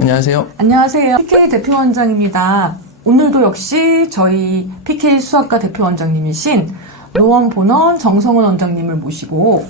안녕하세요. 안녕하세요. PK 대표원장입니다. 오늘도 역시 저희 PK 수학과 대표원장님이신 노원본원 정성원 원장님을 모시고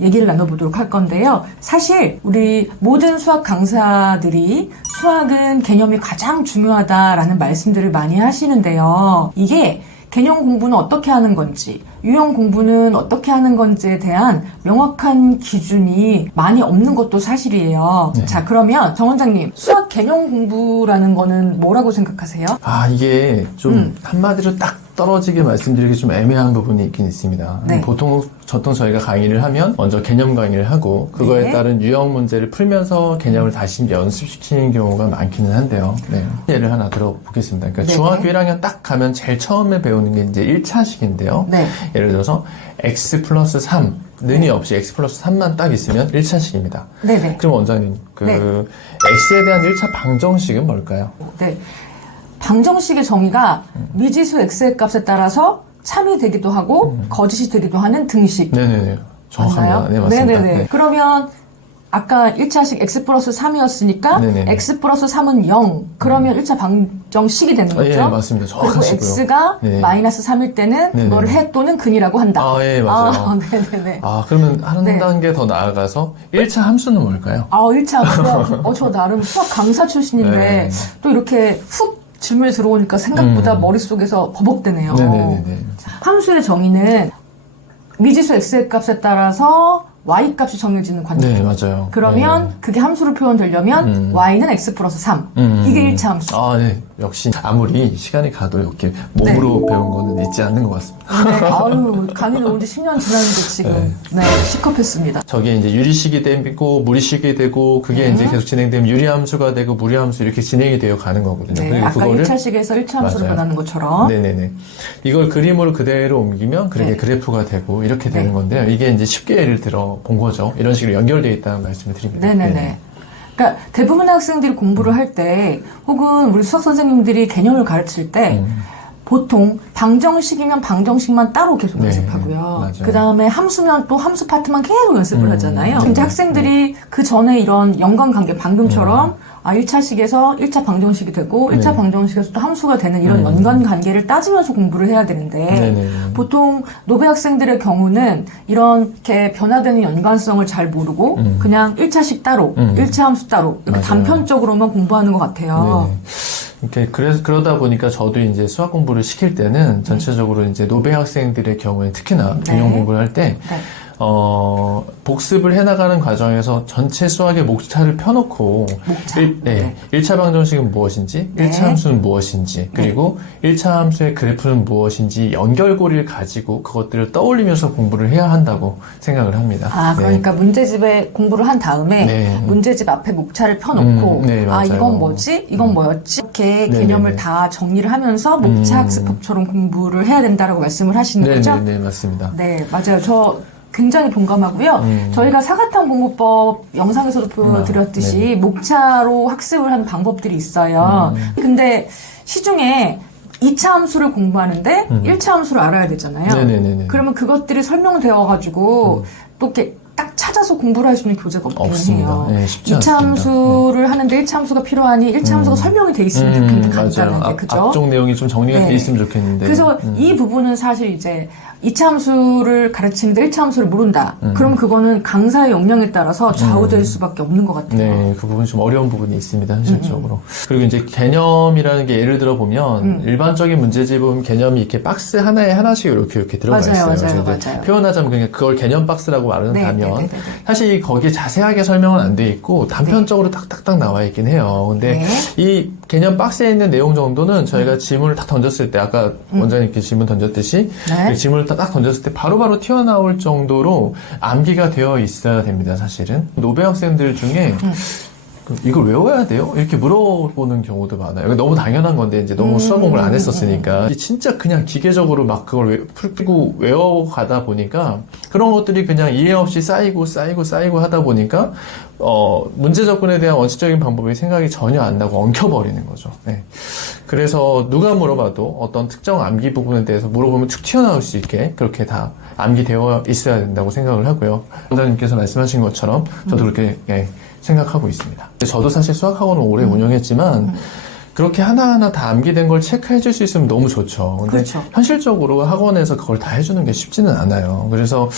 얘기를 나눠보도록 할 건데요. 사실 우리 모든 수학 강사들이 수학은 개념이 가장 중요하다라는 말씀들을 많이 하시는데요. 이게 개념 공부는 어떻게 하는 건지, 유형 공부는 어떻게 하는 건지에 대한 명확한 기준이 많이 없는 것도 사실이에요. 네. 자, 그러면 정 원장님, 수학 개념 공부라는 거는 뭐라고 생각하세요? 이게 좀 한마디로 딱 떨어지게 말씀드리기 좀 애매한 부분이 있긴 있습니다. 네. 보통 저희가 강의를 하면 먼저 개념 강의를 하고 그거에 네. 따른 유형 문제를 풀면서 개념을 다시 연습시키는 경우가 많기는 한데요. 네. 예를 하나 들어보겠습니다. 그러니까 네. 중학교 1학년 딱 가면 제일 처음에 배우는 게 이제 1차식인데요. 네. 예를 들어서 x 플러스 3 는이 없이 x 플러스 3만 딱 있으면 1차식입니다. 네네. 그럼 원장님, 네. x에 대한 1차 방정식은 뭘까요? 네. 방정식의 정의가 미지수 x의 값에 따라서 참이 되기도 하고 거짓이 되기도 하는 등식. 네네네. 정확합니다. 맞나요? 네, 맞습니다. 네네네. 네. 그러면 아까 1차식 x 플러스 3이었으니까 네네. x 플러스 3은 0. 그러면 1차 방정식이 되는 거죠? 예, 맞습니다. 그리고 정확하시고요. x가 네. 마이너스 3일 때는 네네. 그거를 해 또는 근이라고 한다. 예, 맞아요. 네네네. 그러면 한 네. 단계 더 나아가서 1차 함수는 뭘까요? 1차 수학. 저 나름 수학 강사 출신인데 네. 또 이렇게 훅 질문이 들어오니까 생각보다 머릿속에서 버벅대네요. 네네네. 함수의 정의는 미지수 x의 값에 따라서 y 값이 정해지는 관계. 네, 맞아요. 그러면 네. 그게 함수로 표현되려면 y는 x 플러스 3. 이게 1차 함수. 네. 역시 아무리 시간이 가도 이렇게 몸으로 배운 거는 잊지 않는 것 같습니다. 네, 강의는 온 지 10년 지났는데 지금 시컵했습니다. 저게 이제 유리식이 되고 무리식이 되고 그게 이제 계속 진행되면 유리함수가 되고 무리함수 이렇게 진행이 되어 가는 거거든요. 네, 그리고 아까 그거를 1차식에서 1차 함수로 맞아요. 변하는 것처럼. 네네네. 이걸 그림으로 그대로 옮기면 그게 네. 그래프가 되고 이렇게 되는 네. 건데요. 이게 이제 쉽게 예를 들어 본 거죠. 이런 식으로 연결되어 있다는 말씀을 드립니다. 네네네. 그러니까 대부분의 학생들이 공부를 할 때 혹은 우리 수학 선생님들이 개념을 가르칠 때 보통 방정식이면 방정식만 따로 계속 네, 연습하고요. 맞아요. 그 다음에 함수면 또 함수 파트만 계속 연습을 하잖아요. 근데 학생들이 그 전에 이런 연관관계 방금처럼 1차식에서 1차 방정식이 되고 1차 방정식에서 또 함수가 되는 이런 연관관계를 따지면서 공부를 해야 되는데 네네. 보통 노베 학생들의 경우는 이렇게 변화되는 연관성을 잘 모르고 그냥 1차식 따로, 1차 함수 따로 이렇게 맞아요. 단편적으로만 공부하는 것 같아요. 이렇게 그러다 보니까 저도 이제 수학 공부를 시킬 때는 전체적으로 이제 노베 학생들의 경우에 특히나 네. 개념 공부를 할 때 네. 복습을 해나가는 과정에서 전체 수학의 목차를 펴놓고 목차. 1차 방정식은 무엇인지, 네. 1차 함수는 무엇인지, 그리고 1차 함수의 그래프는 무엇인지 연결고리를 가지고 그것들을 떠올리면서 공부를 해야 한다고 생각을 합니다. 그러니까 문제집에 공부를 한 다음에 네. 문제집 앞에 목차를 펴놓고 네, 맞아요. 이건 뭐지? 이건 뭐였지? 이렇게 네, 개념을 네, 네. 다 정리를 하면서 목차 학습법처럼 공부를 해야 된다라고 말씀을 하시는 거죠? 네, 맞습니다. 네, 맞아요. 저 굉장히 동감하고요. 저희가 사과탕 공부법 영상에서도 보여드렸듯이 네. 목차로 학습을 하는 방법들이 있어요. 근데 시중에 2차 함수를 공부하는데 1차 함수를 알아야 되잖아요. 네네네네. 그러면 그것들이 설명되어가지고 또 이렇게 딱 찾아서 공부를 할 수 있는 교재가 없긴 없습니다. 해요. 네, 쉽지 2차 않습니다. 함수를 하는데 1차 함수가 필요하니 1차 함수가 설명이 돼 있으면 좋겠는데 간단하게. 맞아요. 그죠? 앞쪽 내용이 좀 정리가 네. 돼 있으면 좋겠는데. 그래서 이 부분은 사실 이제 2차 함수를 가르치는데 1차 함수를 모른다. 그럼 그거는 강사의 역량에 따라서 좌우될 수밖에 없는 것 같아요. 네, 그 부분이 좀 어려운 부분이 있습니다, 현실적으로. 그리고 이제 개념이라는 게 예를 들어 보면, 일반적인 문제집은 개념이 이렇게 박스 하나에 하나씩 이렇게 들어가 맞아요, 있어요. 맞아요, 그래서 이제 맞아요. 표현하자면 그냥 그걸 개념 박스라고 말한다면, 네. 사실 거기에 자세하게 설명은 안 돼 있고, 단편적으로 딱딱딱 나와 있긴 해요. 근데 네. 이 개념 박스에 있는 내용 정도는 저희가 질문을 딱 던졌을 때, 아까 원장님께 질문 던졌듯이, 네. 그 질문을 딱 던졌을 때 바로바로 튀어나올 정도로 암기가 되어 있어야 됩니다, 사실은. 노베 학생들 중에 이걸 외워야 돼요? 이렇게 물어보는 경우도 많아요. 너무 당연한 건데 이제 너무 수학 공부를 안 했었으니까 이게 진짜 그냥 기계적으로 막 그걸 풀고 외워가다 보니까 그런 것들이 그냥 이해 없이 쌓이고 하다 보니까 문제 접근에 대한 원칙적인 방법이 생각이 전혀 안 나고 엉켜버리는 거죠. 네. 그래서 누가 물어봐도 어떤 특정 암기 부분에 대해서 물어보면 툭 튀어나올 수 있게 그렇게 다 암기되어 있어야 된다고 생각을 하고요. 원장님께서 말씀하신 것처럼 저도 그렇게 생각하고 있습니다. 저도 사실 수학학원을 오래 운영했지만 그렇게 하나하나 다 암기된 걸 체크해 줄 수 있으면 너무 좋죠. 근데 그렇죠. 현실적으로 학원에서 그걸 다 해주는 게 쉽지는 않아요. 그래서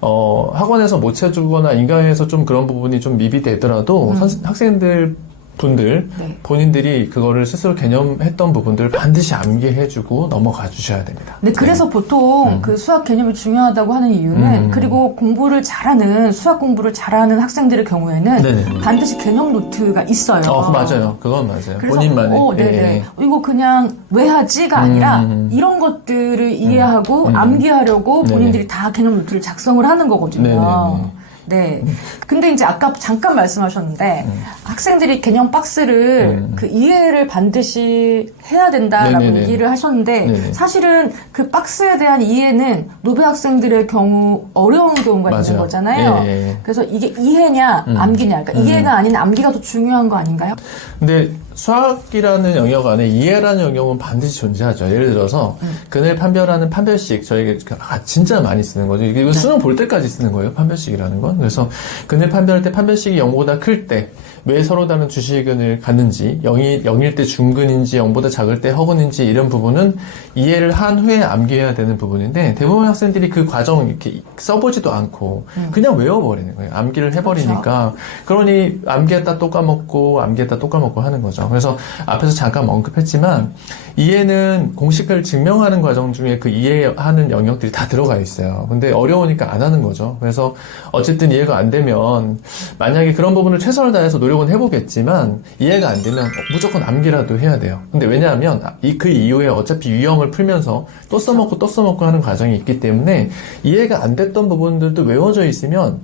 학원에서 못 채주거나 인강에서 좀 그런 부분이 좀 미비되더라도 학생들 분들 네. 본인들이 그거를 스스로 개념했던 부분들 반드시 암기해주고 넘어가 주셔야 됩니다. 네, 그래서 보통 그 수학 개념이 중요하다고 하는 이유는 그리고 공부를 잘하는 수학 공부를 잘하는 학생들의 경우에는 네네. 반드시 개념 노트가 있어요. 맞아요. 그건 맞아요. 그래서 본인만의. 네네. 이거 그냥 왜 하지가 아니라 이런 것들을 이해하고 암기하려고 본인들이 다 개념 노트를 작성을 하는 거거든요. 네네네. 네. 근데 이제 아까 잠깐 말씀하셨는데 학생들이 개념 박스를 그 이해를 반드시 해야 된다라고 네네네. 얘기를 하셨는데 네네. 사실은 그 박스에 대한 이해는 노베 학생들의 경우 어려운 경우가 맞아요. 있는 거잖아요. 예. 그래서 이게 이해냐 암기냐 그러니까 이해가 아닌 암기가 더 중요한 거 아닌가요? 근데 수학이라는 영역 안에 이해라는 영역은 반드시 존재하죠. 예를 들어서 근을 판별하는 판별식 저희가 진짜 많이 쓰는 거죠. 이거 수능 볼 때까지 쓰는 거예요. 판별식이라는 건. 그래서 근을 판별할 때 판별식이 0보다 클 때 왜 서로 다른 주시근을 갖는지 0일 때 중근인지 0보다 작을 때 허근인지 이런 부분은 이해를 한 후에 암기해야 되는 부분인데 대부분 학생들이 그 과정 이렇게 써보지도 않고 그냥 외워버리는 거예요. 암기를 해버리니까 그러니 암기했다 또 까먹고 암기했다 또 까먹고 하는 거죠. 그래서 앞에서 잠깐 언급했지만 이해는 공식을 증명하는 과정 중에 그 이해하는 영역들이 다 들어가 있어요. 근데 어려우니까 안 하는 거죠. 그래서 어쨌든 이해가 안 되면 만약에 그런 부분을 최선을 다해서 노력은 해보겠지만 이해가 안 되면 무조건 암기라도 해야 돼요. 근데 왜냐하면 그 이후에 어차피 유형을 풀면서 또 써먹고 하는 과정이 있기 때문에 이해가 안 됐던 부분들도 외워져 있으면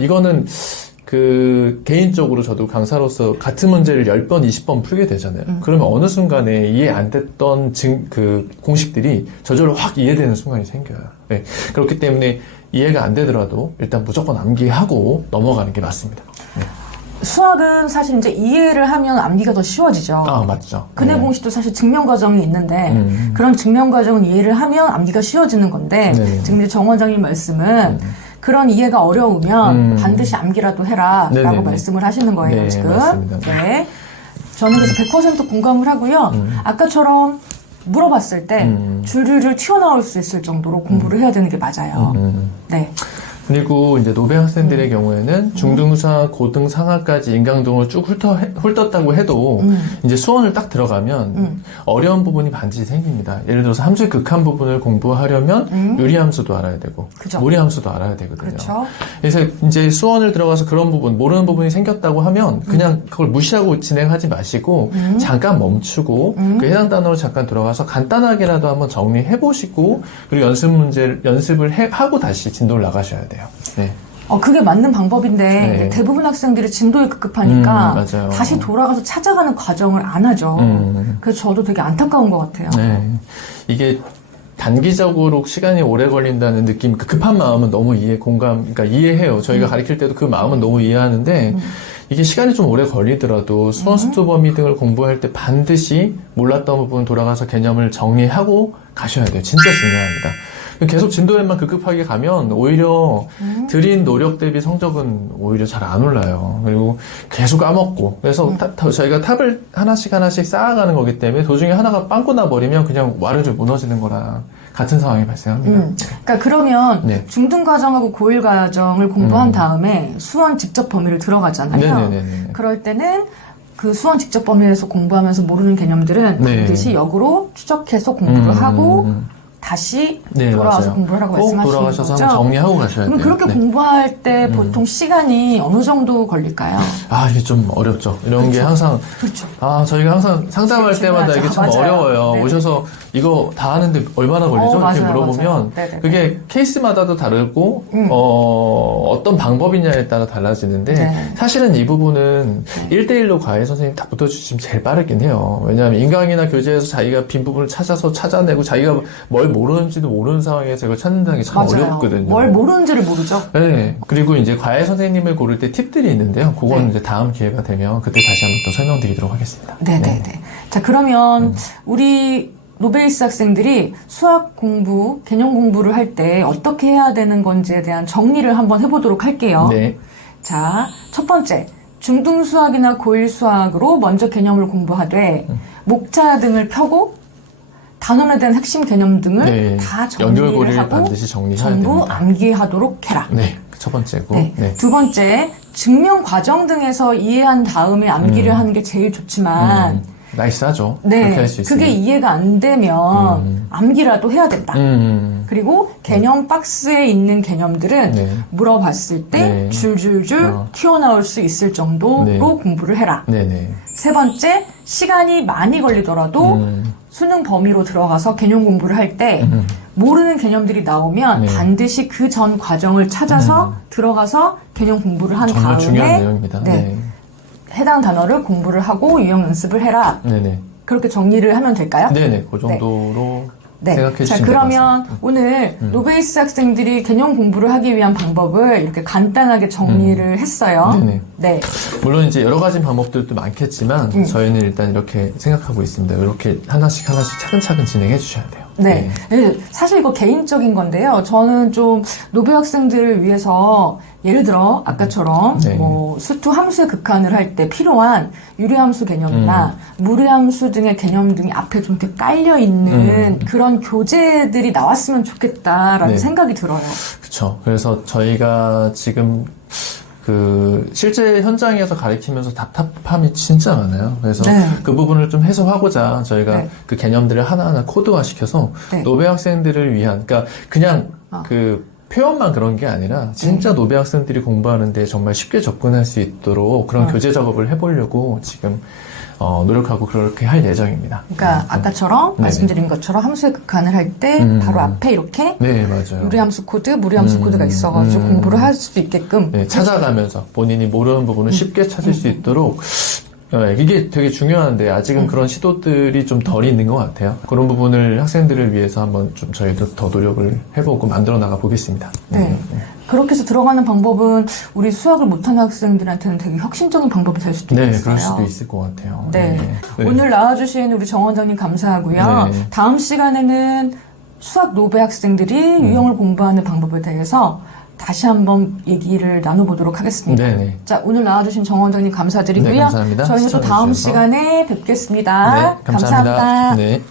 이거는 그 개인적으로 저도 강사로서 같은 문제를 10번, 20번 풀게 되잖아요. 그러면 어느 순간에 이해 안 됐던 그 공식들이 저절로 확 이해되는 순간이 생겨요. 네. 그렇기 때문에 이해가 안 되더라도 일단 무조건 암기하고 넘어가는 게 맞습니다. 네. 수학은 사실 이제 이해를 하면 암기가 더 쉬워지죠. 맞죠. 근해 네. 공식도 사실 증명 과정이 있는데 그런 증명 과정은 이해를 하면 암기가 쉬워지는 건데 지금 이제 정 원장님 말씀은 그런 이해가 어려우면 반드시 암기라도 해라라고 네네네. 말씀을 하시는 거예요. 네, 지금. 맞습니다. 네. 저는 그래서 100% 공감을 하고요. 아까처럼 물어봤을 때 줄줄줄 튀어나올 수 있을 정도로 공부를 해야 되는 게 맞아요. 네. 그리고 이제 노베 학생들의 경우에는 중등상, 고등상하까지 인강동을 쭉 훑었다고 해도 이제 수원을 딱 들어가면 어려운 부분이 반드시 생깁니다. 예를 들어서 함수의 극한 부분을 공부하려면 유리함수도 알아야 되고 그죠. 무리함수도 알아야 되거든요. 그렇죠. 그래서 이제 수원을 들어가서 그런 부분, 모르는 부분이 생겼다고 하면 그냥 그걸 무시하고 진행하지 마시고 잠깐 멈추고 그 해당 단어로 잠깐 들어가서 간단하게라도 한번 정리해 보시고 그리고 연습을 하고 다시 진도를 나가셔야 돼요. 네. 그게 맞는 방법인데 네. 대부분 학생들이 진도에 급급하니까 맞아요. 다시 돌아가서 찾아가는 과정을 안 하죠. 그래서 저도 되게 안타까운 것 같아요. 네. 이게 단기적으로 시간이 오래 걸린다는 느낌, 그 급한 마음은 너무 그러니까 이해해요. 저희가 가르칠 때도 그 마음은 너무 이해하는데, 이게 시간이 좀 오래 걸리더라도 수원 수투 범위 등을 공부할 때 반드시 몰랐던 부분 돌아가서 개념을 정리하고 가셔야 돼요. 진짜 중요합니다. 계속 진도에만 급급하게 가면 오히려 들인 노력 대비 성적은 오히려 잘 안 올라요. 그리고 계속 까먹고. 그래서 저희가 탑을 하나씩 쌓아가는 거기 때문에 도중에 하나가 빵꾸 나버리면 그냥 와르르 무너지는 거랑 같은 상황이 발생합니다. 그러니까 그러면 네. 중등 과정하고 고1 과정을 공부한 다음에 수원 직접 범위를 들어가잖아요. 네네네네. 그럴 때는 그 수원 직접 범위에서 공부하면서 모르는 개념들은 네. 반드시 역으로 추적해서 공부를 하고 다시 네, 돌아와서 맞아요. 공부를 하라고 꼭 말씀하시는 돌아가셔서 거죠? 한번 정리하고 가셔야 돼요. 그럼 그렇게 네. 공부할 때 보통 시간이 어느 정도 걸릴까요? 이게 좀 어렵죠. 이런 게 항상 그렇죠. 저희가 항상 상담할 제일 때마다 이게 참 중요하죠. 맞아요. 어려워요. 네. 오셔서 이거 다 하는데 얼마나 걸리죠? 이렇게 맞아요, 물어보면 맞아요. 네네네. 그게 케이스마다도 다르고 어떤 방법이냐에 따라 달라지는데 네. 사실은 이 부분은 1대1로 과외 선생님 다 붙어주시면 제일 빠르긴 해요. 왜냐하면 인강이나 교재에서 자기가 빈 부분을 찾아서 찾아내고 자기가 뭘 모르는지도 모르는 상황에서 이걸 찾는다는 게 참 맞아요. 어렵거든요. 뭘 모르는지를 모르죠. 네. 그리고 이제 과외 선생님을 고를 때 팁들이 있는데요. 그건 네. 이제 다음 기회가 되면 그때 다시 한번 또 설명드리도록 하겠습니다. 네네네. 자, 그러면 우리 노베이스 학생들이 수학 공부, 개념 공부를 할 때 어떻게 해야 되는 건지에 대한 정리를 한번 해보도록 할게요. 네. 자, 첫 번째. 중등 수학이나 고1 수학으로 먼저 개념을 공부하되 목차 등을 펴고 단원에 대한 핵심 개념 등을 네. 다 정리를 연결고리를 하고 반드시 정리해야 전부 됩니다. 암기하도록 해라. 네. 첫 번째고. 네. 네. 두 번째, 증명 과정 등에서 이해한 다음에 암기를 하는 게 제일 좋지만 나이스하죠. 그렇게 네, 할 수 있어요. 그게 이해가 안 되면 암기라도 해야 된다. 그리고 개념 박스에 있는 개념들은 네. 물어봤을 때 네. 줄줄줄 튀어나올 수 있을 정도로 네. 공부를 해라. 네네. 세 번째, 시간이 많이 걸리더라도 수능 범위로 들어가서 개념 공부를 할 때 모르는 개념들이 나오면 네. 반드시 그 전 과정을 찾아서 들어가서 개념 공부를 한 정말 다음에 중요한 내용입니다. 네, 해당 단어를 공부를 하고 유형 연습을 해라. 네네. 그렇게 정리를 하면 될까요? 네네. 그 정도로 네. 생각해 자, 주시면 될 것 같습니다. 그러면 오늘 노베이스 학생들이 개념 공부를 하기 위한 방법을 이렇게 간단하게 정리를 했어요. 네네. 네. 물론 이제 여러 가지 방법들도 많겠지만 저희는 일단 이렇게 생각하고 있습니다. 이렇게 하나씩 차근차근 진행해 주셔야 돼요. 네. 네. 사실 이거 개인적인 건데요. 저는 좀 노베 학생들을 위해서 예를 들어 아까처럼 네. 뭐 수투 함수의 극한을 할 때 필요한 유리함수 개념이나 무리함수 등의 개념 등이 앞에 좀 이렇게 깔려 있는 그런 교재들이 나왔으면 좋겠다라는 네. 생각이 들어요. 그렇죠. 그래서 저희가 지금 실제 현장에서 가르치면서 답답함이 진짜 많아요. 그래서 네. 그 부분을 좀 해소하고자 저희가 네. 그 개념들을 하나하나 코드화시켜서 네. 노베 학생들을 위한, 그러니까 그냥 그 표현만 그런 게 아니라 진짜 노베 학생들이 공부하는데 정말 쉽게 접근할 수 있도록 그런 교재 작업을 해보려고 지금 노력하고 그렇게 할 예정입니다. 그러니까 아까처럼 네네. 말씀드린 것처럼 함수의 극한을 할 때 바로 앞에 이렇게 네, 맞아요. 유리함수 코드, 무리함수 코드가 있어가지고 공부를 할 수 있게끔 네, 찾아가면서 본인이 모르는 부분을 쉽게 찾을 수 있도록 이게 되게 중요한데 아직은 그런 시도들이 좀 덜 있는 것 같아요. 그런 부분을 학생들을 위해서 한번 좀 저희도 더 노력을 해보고 만들어 나가 보겠습니다. 네. 그렇게 해서 들어가는 방법은 우리 수학을 못하는 학생들한테는 되게 혁신적인 방법이 될 수도 네, 있어요. 그럴 수도 있을 것 같아요. 네. 네. 오늘 나와주신 우리 정 원장님 감사하고요. 네. 다음 시간에는 수학 노베 학생들이 유형을 공부하는 방법에 대해서 다시 한번 얘기를 나눠보도록 하겠습니다. 네네. 자, 오늘 나와주신 정 원장님 감사드리고요. 네, 감사합니다. 저희는 또 다음 시청해주셔서. 시간에 뵙겠습니다. 네, 감사합니다. 감사합니다. 네.